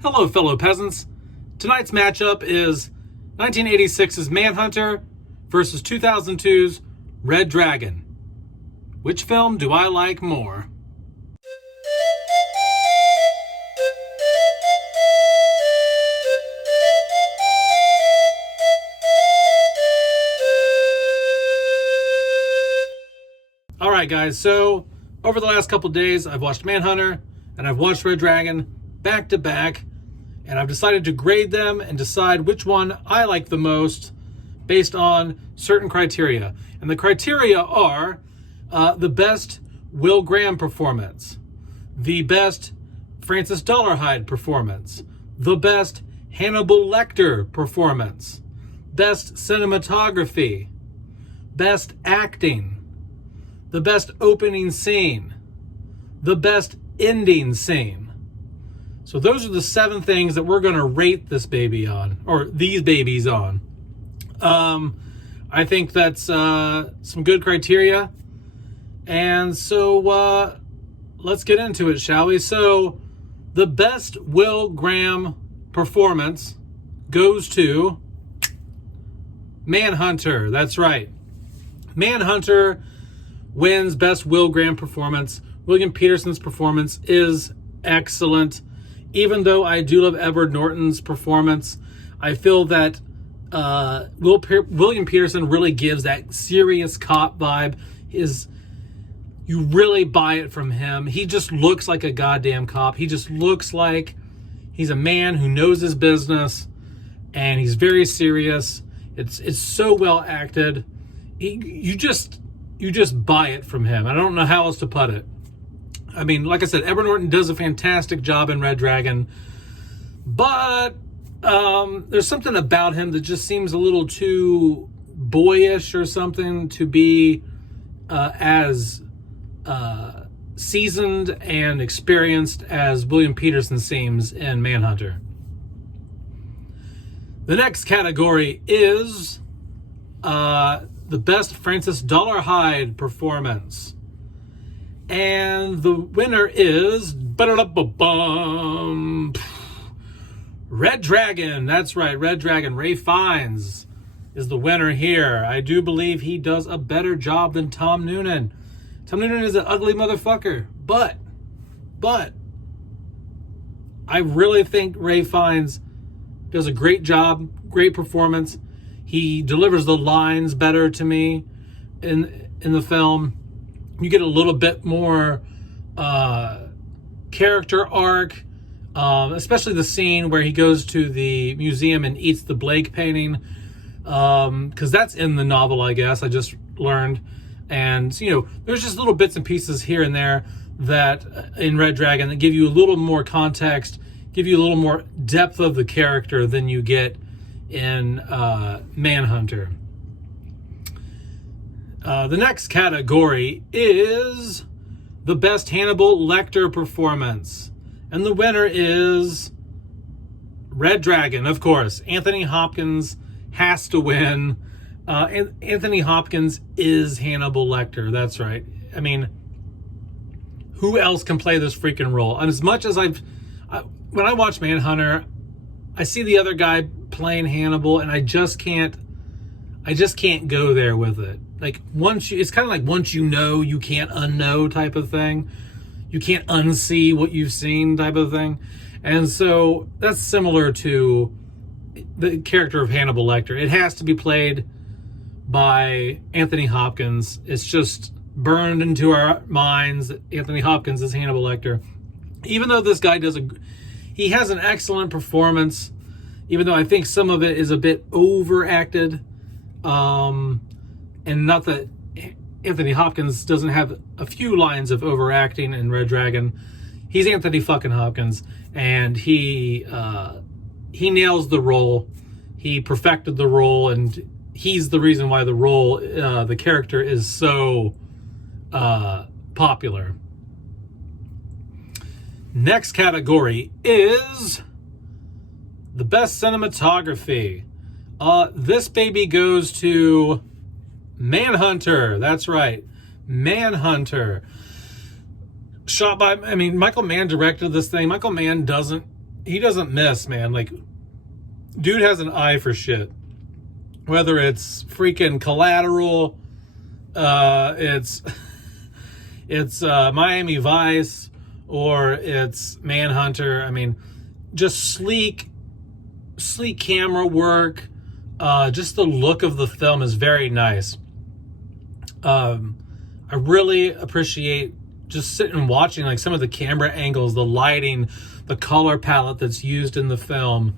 Hello, fellow peasants. Tonight's matchup is 1986's Manhunter versus 2002's Red Dragon. Which film do I like more? All right, guys, so over the last couple days, I've watched Manhunter and I've watched Red Dragon back to back, and I've decided to grade them and decide which one I like the most based on certain criteria. And the criteria are the best Will Graham performance, the best Francis Dollarhide performance, the best Hannibal Lecter performance, best cinematography, best acting, the best opening scene, the best ending scene. So those are the 7 things that we're going to rate this baby on, or these babies on. I think that's some good criteria. And so let's get into it, shall we? So the best Will Graham performance goes to Manhunter. That's right. Manhunter wins best Will Graham performance. William Peterson's performance is excellent. Even though I do love Edward Norton's performance, I feel that William Peterson really gives that serious cop vibe. You really buy it from him. He just looks like a goddamn cop. He just looks like he's a man who knows his business, and he's very serious. It's so well acted. You just buy it from him. I don't know how else to put it. I mean, like I said, Edward Norton does a fantastic job in Red Dragon, but there's something about him that just seems a little too boyish or something to be as seasoned and experienced as William Peterson seems in Manhunter. The next category is the best Francis Dollarhide performance. And the winner is Red Dragon. That's right, Red Dragon. Ralph Fiennes is the winner here. I do believe he does a better job than Tom Noonan. Tom Noonan is an ugly motherfucker, but I really think Ralph Fiennes does a great job, great performance. He delivers the lines better to me in the film. You get a little bit more character arc, especially the scene where he goes to the museum and eats the Blake painting, because that's in the novel, I guess. I just learned. And, there's just little bits and pieces here and there that in Red Dragon that give you a little more context, give you a little more depth of the character than you get in Manhunter. The next category is the best Hannibal Lecter performance. And the winner is Red Dragon, of course. Anthony Hopkins has to win. Anthony Hopkins is Hannibal Lecter. That's right. I mean, who else can play this freaking role? And as much as when I watch Manhunter, I see the other guy playing Hannibal, and I just can't go there with it. Like, it's kind of like once you know, you can't unknow type of thing. You can't unsee what you've seen type of thing. And so that's similar to the character of Hannibal Lecter. It has to be played by Anthony Hopkins. It's just burned into our minds that Anthony Hopkins is Hannibal Lecter. Even though this guy he has an excellent performance, even though I think some of it is a bit overacted. And not that Anthony Hopkins doesn't have a few lines of overacting in Red Dragon. He's Anthony fucking Hopkins, and he nails the role. He perfected the role, and he's the reason why the character is so popular. Next category is the best cinematography. This baby goes to Manhunter. That's right, Manhunter. Shot by, Michael Mann directed this thing. Michael Mann doesn't he doesn't miss, man. Like, dude has an eye for shit. Whether it's freaking Collateral, it's Miami Vice, or it's Manhunter. I mean, just sleek camera work. Just the look of the film is very nice. I really appreciate just sitting and watching like some of the camera angles, the lighting, the color palette that's used in the film.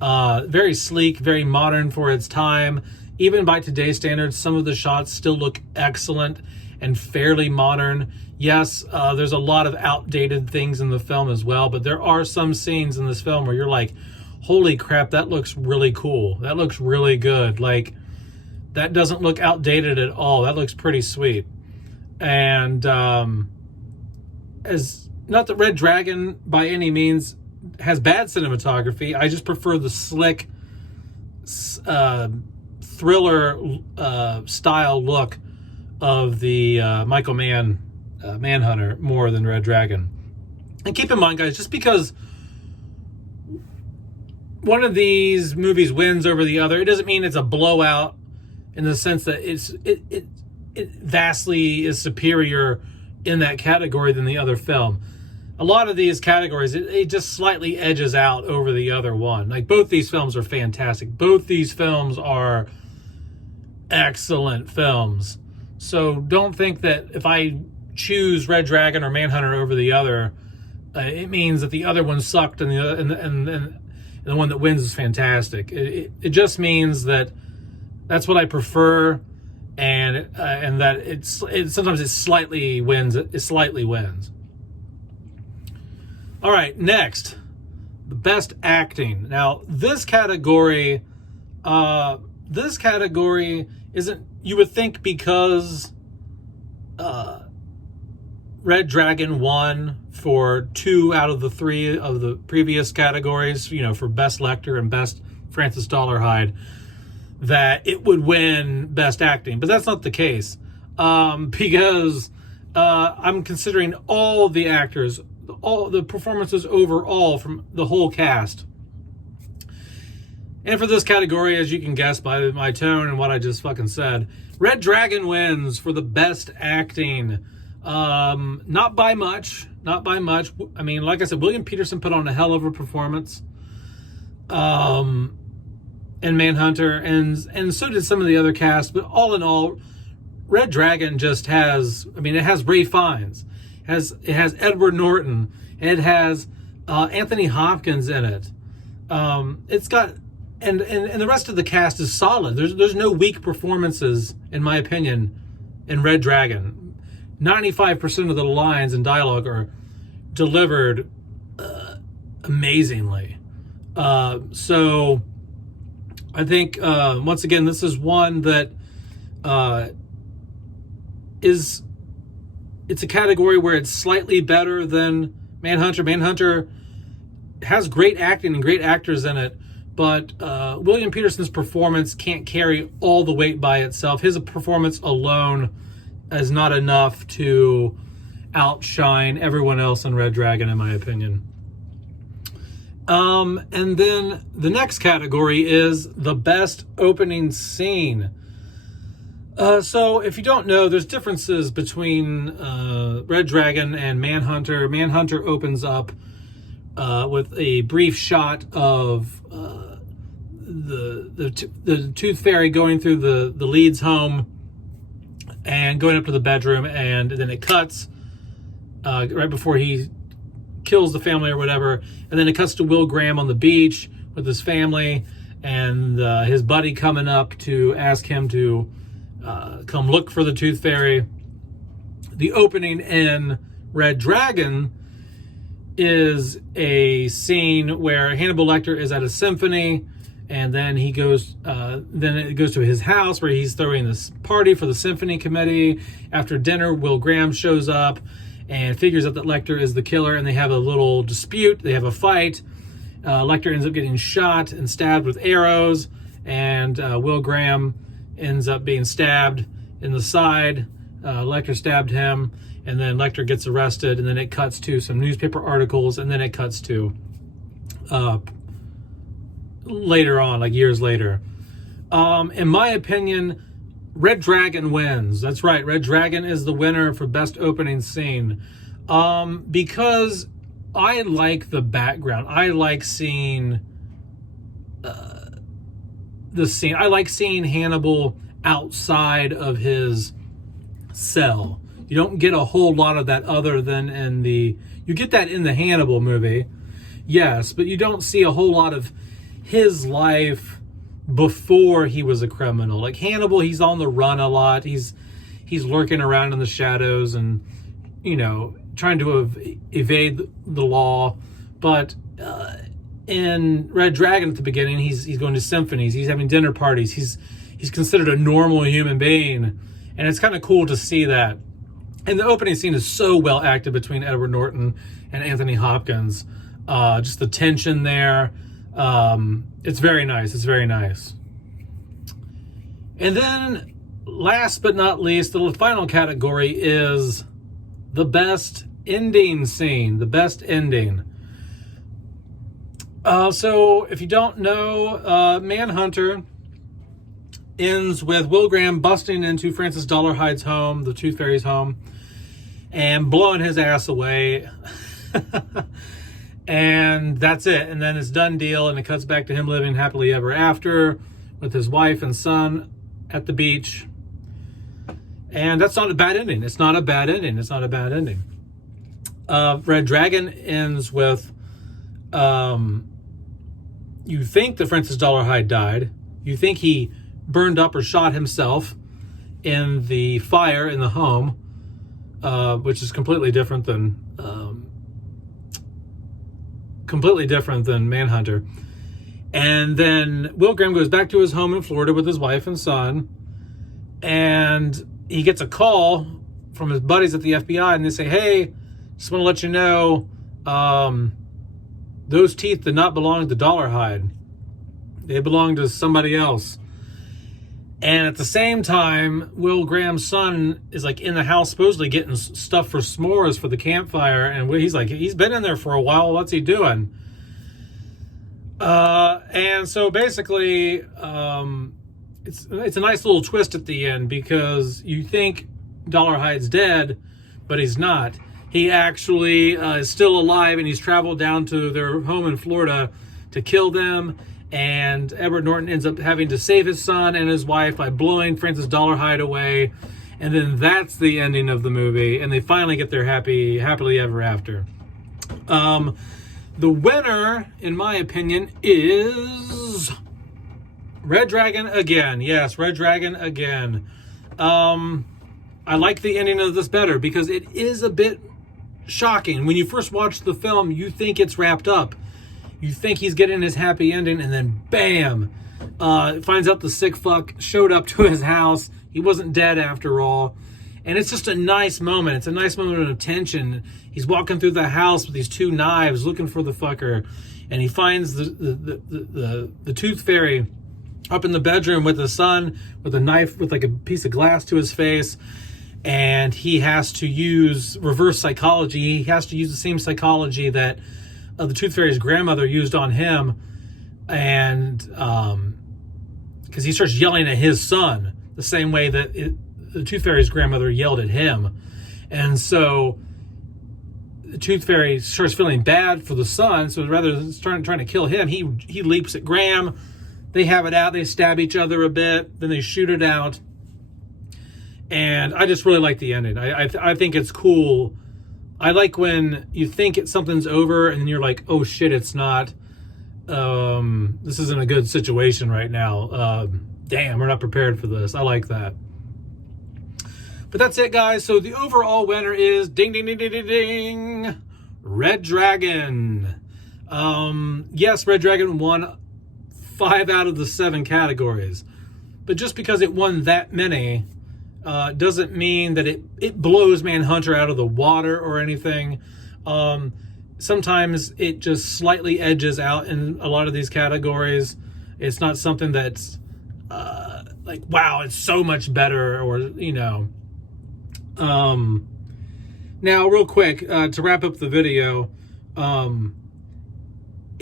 Very sleek, very modern for its time. Even by today's standards, some of the shots still look excellent and fairly modern. Yes, there's a lot of outdated things in the film as well, but there are some scenes in this film where you're like, holy crap, that looks really cool. That looks really good. Like, that doesn't look outdated at all. That looks pretty sweet. And as not that Red Dragon by any means has bad cinematography, I just prefer the slick thriller style look of the Michael Mann Manhunter more than Red Dragon. And keep in mind, guys, just because one of these movies wins over the other, it doesn't mean it's a blowout in the sense that it vastly is superior in that category than the other film. A lot of these categories, it just slightly edges out over the other one. Like, both these films are fantastic. Both these films are excellent films. So don't think that if I choose Red Dragon or Manhunter over the other, it means that the other one sucked and the one that wins is fantastic. It just means that that's what I prefer, and that sometimes it slightly wins. It slightly wins. All right, next, the best acting. Now, this category isn't, you would think, because Red Dragon won for 2 out of the 3 of the previous categories, you know, for Best Lecter and Best Francis Dollarhide, that it would win Best Acting. But that's not the case, because I'm considering all the actors, all the performances overall from the whole cast. And for this category, as you can guess by my tone and what I just fucking said, Red Dragon wins for the best acting. Not by much. I mean, like I said, William Peterson put on a hell of a performance in Manhunter, and so did some of the other cast. But all in all, Red Dragon just has, I mean, it has Ralph Fiennes, it has Edward Norton, it has Anthony Hopkins in it. It's got, and the rest of the cast is solid. There's no weak performances, in my opinion, in Red Dragon. 95% of the lines and dialogue are delivered amazingly. So I think, once again, this is one that it's a category where it's slightly better than Manhunter. Manhunter has great acting and great actors in it, but William Peterson's performance can't carry all the weight by itself. His performance alone is not enough to outshine everyone else in Red Dragon, in my opinion. And then the next category is the best opening scene. So if you don't know, there's differences between Red Dragon and Manhunter. Manhunter opens up with a brief shot of the Tooth Fairy going through the lead's home and going up to the bedroom, and then it cuts right before he kills the family or whatever, and then it cuts to Will Graham on the beach with his family and his buddy coming up to ask him to come look for the Tooth Fairy. The opening in Red Dragon is a scene where Hannibal Lecter is at a symphony, and then he goes, then it goes to his house where he's throwing this party for the symphony committee. After dinner, Will Graham shows up and figures out that Lecter is the killer, and they have a little dispute. They have a fight. Lecter ends up getting shot and stabbed with arrows, and Will Graham ends up being stabbed in the side. Lecter stabbed him, and then Lecter gets arrested, and then it cuts to some newspaper articles, and then it cuts to later on, like years later. In my opinion, Red Dragon wins. That's right, Red Dragon is the winner for best opening scene. Because I like the background. I like seeing the scene. I like seeing Hannibal outside of his cell. You don't get a whole lot of that other than in the... You get that in the Hannibal movie, yes, but you don't see a whole lot of his life before he was a criminal. Like Hannibal, he's on the run a lot. He's lurking around in the shadows and, you know, trying to evade the law. But in Red Dragon at the beginning, he's going to symphonies. He's having dinner parties. He's considered a normal human being. And it's kind of cool to see that. And the opening scene is so well acted between Edward Norton and Anthony Hopkins. Just the tension there. It's very nice. It's very nice. And then, last but not least, the final category is the best ending scene. The best ending. So, if you don't know, Manhunter ends with Will Graham busting into Francis Dollarhide's home, the Tooth Fairy's home, and blowing his ass away. And that's it. And then it's done deal, and it cuts back to him living happily ever after with his wife and son at the beach. And that's not a bad ending. It's not a bad ending. It's not a bad ending. Red Dragon ends with you think that Francis Dollarhide died. You think he burned up or shot himself in the fire in the home, which is completely different than Manhunter. And then Will Graham goes back to his home in Florida with his wife and son, and he gets a call from his buddies at the FBI, and they say, "Hey, just want to let you know, those teeth did not belong to Dollarhide. They belong to somebody else." And at the same time, Will Graham's son is like in the house supposedly getting stuff for s'mores for the campfire. And he's like, he's been in there for a while. What's he doing? And so basically, it's a nice little twist at the end, because you think Dollarhide's dead, but he's not. He actually is still alive, and he's traveled down to their home in Florida to kill them. And Edward Norton ends up having to save his son and his wife by blowing Francis Dollarhide away. And then that's the ending of the movie. And they finally get their happily ever after. The winner, in my opinion, is Red Dragon again. Yes, Red Dragon again. I like the ending of this better because it is a bit shocking. When you first watch the film, you think it's wrapped up. You think he's getting his happy ending, and then bam, finds out the sick fuck showed up to his house. He wasn't dead after all. And it's just a nice moment. It's a nice moment of tension. He's walking through the house with these two knives looking for the fucker. And he finds the Tooth Fairy up in the bedroom with the son, with a knife, with like a piece of glass to his face. And he has to use reverse psychology. He has to use the same psychology that the Tooth Fairy's grandmother used on him, and because he starts yelling at his son the same way that the Tooth Fairy's grandmother yelled at him. And so the Tooth Fairy starts feeling bad for the son, so rather than trying to kill him, he leaps at Graham. They have it out, they stab each other a bit, then they shoot it out. And I just really like the ending. I think it's cool. I like when you think something's over and then you're like, oh shit, it's not. This isn't a good situation right now. Damn, we're not prepared for this. I like that. But that's it, guys. So the overall winner is ding, ding, ding, ding, ding, ding, Red Dragon. Yes, Red Dragon won 5 out of the 7 categories. But just because it won that many doesn't mean that it blows Manhunter out of the water or anything. Sometimes it just slightly edges out in a lot of these categories. It's not something that's like, wow, it's so much better, or, you know. Now, real quick, to wrap up the video,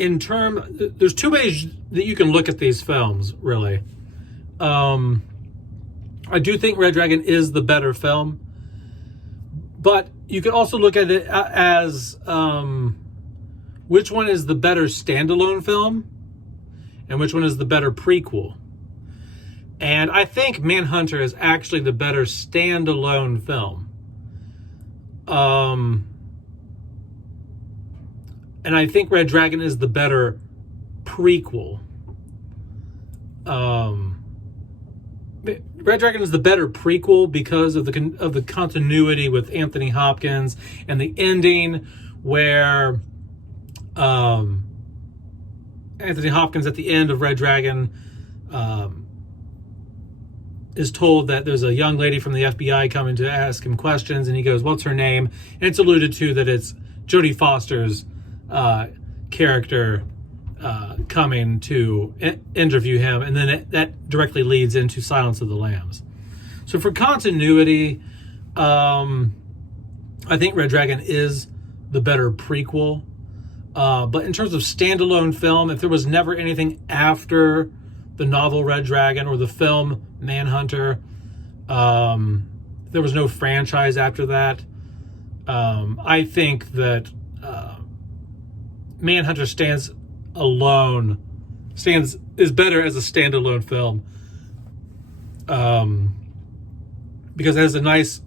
there's two ways that you can look at these films, really. I do think Red Dragon is the better film, but you can also look at it as which one is the better standalone film and which one is the better prequel. And I think Manhunter is actually the better standalone film. And I think Red Dragon is the better prequel. Red Dragon is the better prequel because of the continuity with Anthony Hopkins and the ending where Anthony Hopkins at the end of Red Dragon is told that there's a young lady from the FBI coming to ask him questions, and he goes, "What's her name?" And it's alluded to that it's Jodie Foster's character coming to interview him, and then that directly leads into Silence of the Lambs. So for continuity, I think Red Dragon is the better prequel. But in terms of standalone film, if there was never anything after the novel Red Dragon or the film Manhunter, there was no franchise after that, I think that Manhunter is better as a standalone film, because it has a nice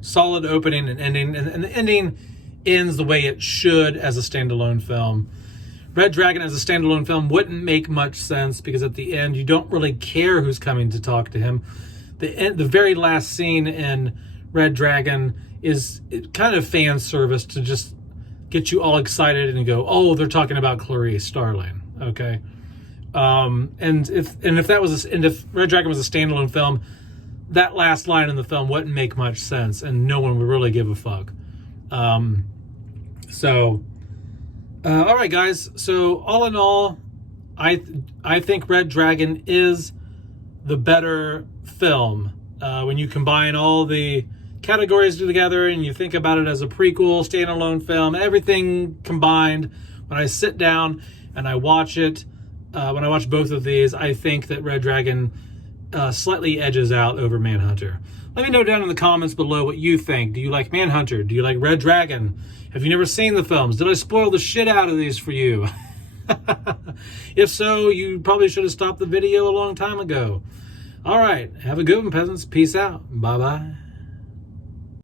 solid opening and ending, and the ending ends the way it should as a standalone film. Red Dragon as a standalone film wouldn't make much sense because at the end you don't really care who's coming to talk to him. The very last scene in Red Dragon is kind of fan service to just get you all excited and go, "Oh, they're talking about Clarice Starling." Okay, and if Red Dragon was a standalone film, that last line in the film wouldn't make much sense, and no one would really give a fuck. All right, guys. So all in all, I think Red Dragon is the better film when you combine all the categories together and you think about it as a prequel, standalone film, everything combined. When I sit down and I watch it, when I watch both of these, I think that Red Dragon slightly edges out over Manhunter. Let me know down in the comments below what you think. Do you like Manhunter? Do you like Red Dragon? Have you never seen the films? Did I spoil the shit out of these for you? If so, you probably should have stopped the video a long time ago. All right. Have a good one, peasants. Peace out. Bye-bye.